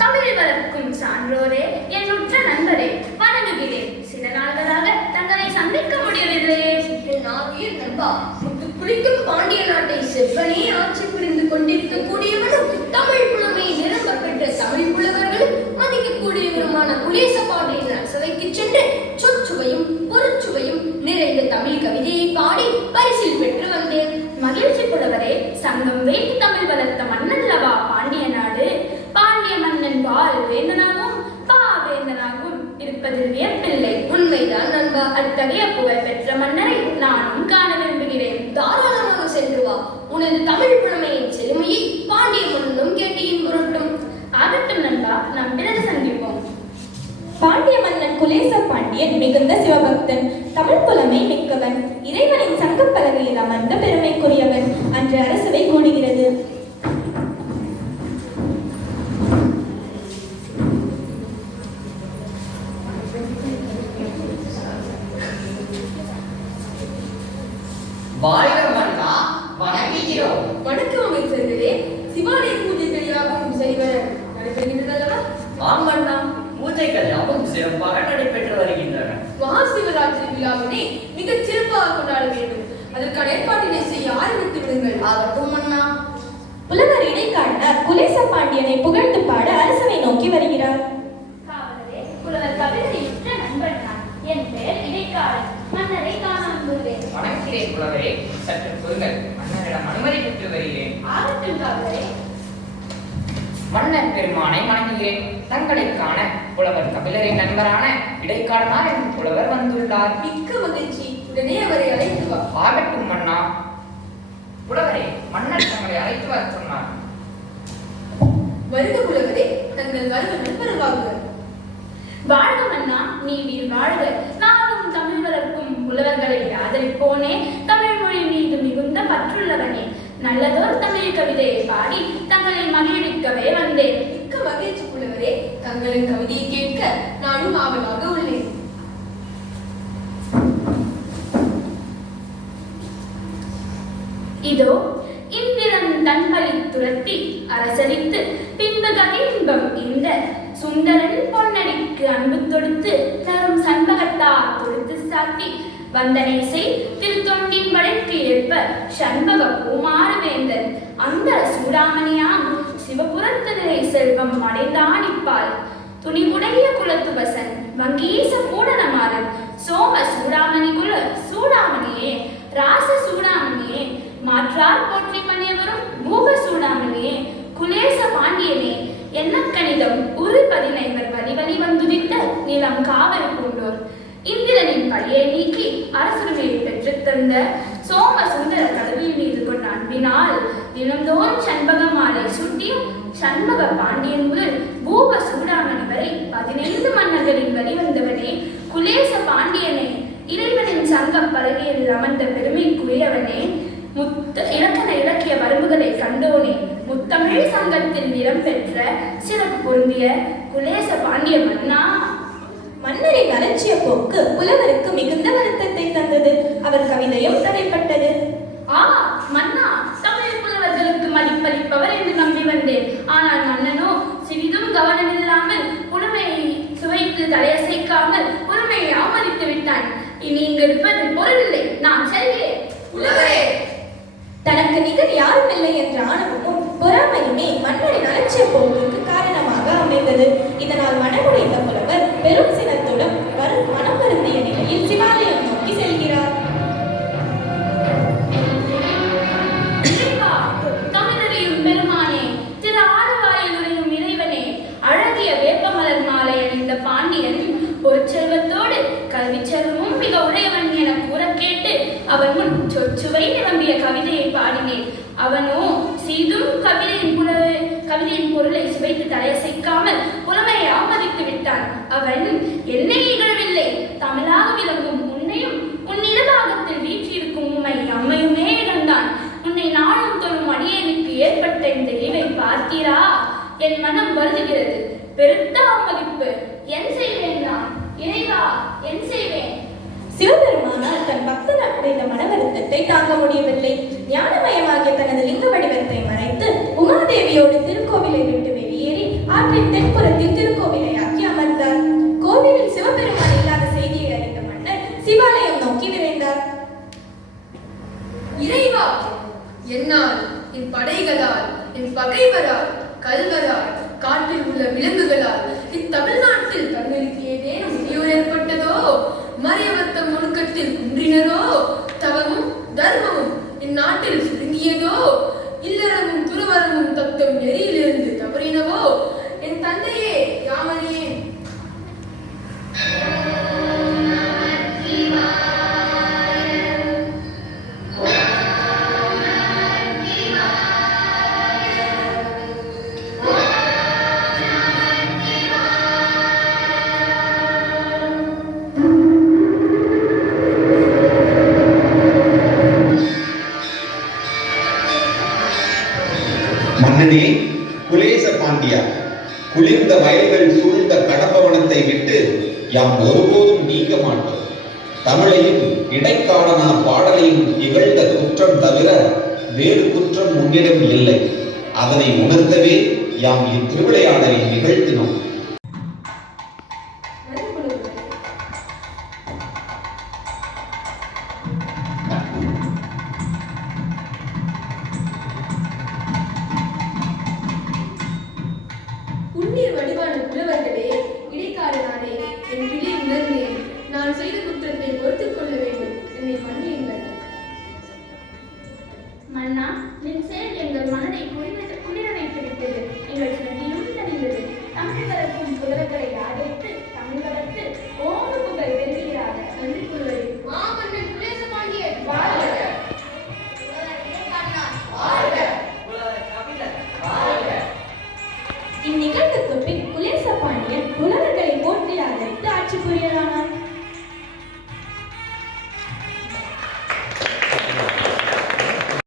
தமிழ் வளர்க்கும் சான்றோரே என் உற்ற நண்பரே வணங்குகிறேன். சில நாள்களாக தங்களை சந்திக்க முடியவில்லையே நாவியர் நண்பா முத்து குளிக்கும் பாண்டிய நாட்டை செவ்வனே ஆட்சி புரிந்து கொண்டிருக்கக்கூடியவனும் தமிழ் புலமை நிரம்ப பெற்ற தமிழ் புலவர்களும் மதிக்கக்கூடியவருமான குலேச பாண்டியன் அரசவைக்கு சென்று சொற்சுவையும் பொருட்சுவையும் நிறைந்த தமிழ் கவிதையை பாடி மகிழ்ச்சி புலவரே சங்கம் வேண்டி தமிழ் வளர்த்த மன்னல்லவா பாண்டிய நாடு. பாண்டிய மன்னன் பால் வேந்தனாகும் பா வேந்தனாகும். இருப்பதில் வியப்பில்லை. உண்மைதான் நண்பா அத்தகைய புகழ் பெற்ற மன்னரை நானும் காண விரும்புகிறேன். தாராளமாக சென்று வா. உனது தமிழ் புலமையின் செழுமையை பாண்டிய மன்னனும் கேட்டியின் பொருட்டும். ஆகட்டும் நண்பா நாம் பிறகு சந்திப்போம். பாண்டிய மன்னன் குலேச பாண்டியன் மிகுந்த சிவபக்தன். தமிழ் புலமை மிக்கவன். இறைவனின் சங்கப் பலகையில் அமர்ந்த பெருமைக்குரிய வாழ்க மன்னா வணங்குகிறோம் வணக்கம் அமைச்சர்களே. சிவாலய பூஜைகள் யாவும் சரிவர நடைபெறுகின்றனவா ஆம் மன்னா. பூஜைகள் யாவும் சிறப்பாக நடைபெற்று வருகின்றன. மகா சிவராத்திரி விழாவினை மிகச் சிறப்பாக கொண்டாட வேண்டும். அதற்கான ஏற்பாட்டினை செய்ய ஆரம்பித்து விடுங்கள். ஆகட்டும் மன்னா. புலவர் இடைக்காடனார் குலேச பாண்டியனை புகழ்ந்து பாட அரசவை நோக்கி வருகிறார் காவலரே புலவர் கபிலரை உற்ற நண்பன் நான் என் பெயர் இடைக்காடு மன்னரை காண வணங்குகிறேன் புலவரே சற்று பொறுங்கள். மன்னரிடம் அனுமதி பெற்று வருகிறேன். மன்னர் பெருமானை வணங்குகிறேன். தங்களை காண புலவர் கபிலரின் நண்பரான இடைக்காலனார் என்ற புலவர் வந்துள்ளார். மிக்க மகிழ்ச்சி. உடனே அவரை அழைத்து வா. ஆகட்டும் மன்னா. புலவரே மன்னர் தங்களை அழைத்து வர சொன்னார். வருக புலவரே தங்கள் வருக நண்பர்களாக வாழ்க மன்னா நீ வீர் வாழ்க நானும் தமிழ் வளர்க்கும் புலவர்களை ஆதரிப்போனே தமிழ் மொழி மீது மிகுந்த பற்றுள்ளவனே நல்லதோர் தமிழ் கவிதையை பாடி தங்களை மகிழ்விக்கவே வந்தேன். மிக்க மகிழ்ச்சி புலவரே தங்களின் கவிதையை கேட்க நானும் ஆவலாக உள்ளேன். இதோ இந்திரன் தன்பலி துரத்தி அரசரித்து பின்பு கதின்பம் இந்த சுந்தரன் பொன்னடிக்கு அன்பு தொடுத்து தரும் சண்பகத்தா தொடுத்து சாத்தி வந்தனை செய் திருத்தொண்டின் வழக்கு ஏற்ப சண்பக பூமாறு வேந்தன் அந்த சூடாமணியாம் சிவபுரத்தினரை செல்வம் அடைந்தானிப்பால் துணிவுடைய குலத்துவசன் வங்கீச பூடனமாறன் சோம சூடாமணி குல சூடாமணியே ராச சூடாமணியே மாற்றார் போற்றி பணியவரும் பூக சூடாமணியே குலேச பாண்டியனே என்ன கணிதம் உரு பதினைவர் வழி வழி வந்துவிட்ட நிலம் காவல் பூண்டோர் இந்திரனின் பழியை நீக்கி அரசுரிமையை பெற்றுத் தந்த சோம சுந்தர கடவுள் மீது கொண்ட அன்பினால் தினந்தோறும் சண்பக மாலை சுட்டியும் சண்பக பாண்டியன் முதல் பூப சூடாமணி வரை பதினைந்து மன்னர்களின் வழிவந்தவனே குலேச பாண்டியனே இறைவனின் சங்க பலகையில் அமர்ந்த பெருமைக்குரியவனே முத்த இலக்கண இலக்கிய வரம்புகளை கண்டோனே முத்தமிழ் சங்கத்தில் இடம்பெற்ற சிறப்பு பொருந்திய குலேச பாண்டிய மன்னா இனி இங்கு இருப்பது பொருளில்லை. நான் செல்கிறேன். புலவரே தனக்கு நிகர் யாரும் இல்லை என்ற ஆணவமும் பொறாமையுமே மன்னரின் அலட்சிய போக்குக்கு காரணமாக அமைந்தது. இதனால் வருகிறது பெருத்த அவமதிப்பு என் செய்வேன் நான். இறைவா என் செய்வேன். சிவபெருமானால் தன் பக்தர் அடைந்த மனவருத்தத்தை தாங்க முடியவில்லை. ஞானமயமாகிய தனது லிங்க வடிவத்தை மறைத்து உமாதேவியோடு திருக்கோவிலை விட்டு வெளியேறி ஆற்றின் தென்புறத்தில் திருக்கோவிலை மன்னனே குலேச பாண்டியா குளிர்ந்த வயல்கள் சூழ்ந்த கடம்பவனத்தை விட்டு யாம் ஒருபோதும் நீங்க மாட்டோம். தமிழையும் இடைக்காலனா பாடலையும் இகழ்ந்த குற்றம் தவிர வேறு குற்றம் உன்னிடம் இல்லை. அதனை உணர்த்தவே யாம் இத்திருவிளையாடலை நிகழ்த்தினோம்.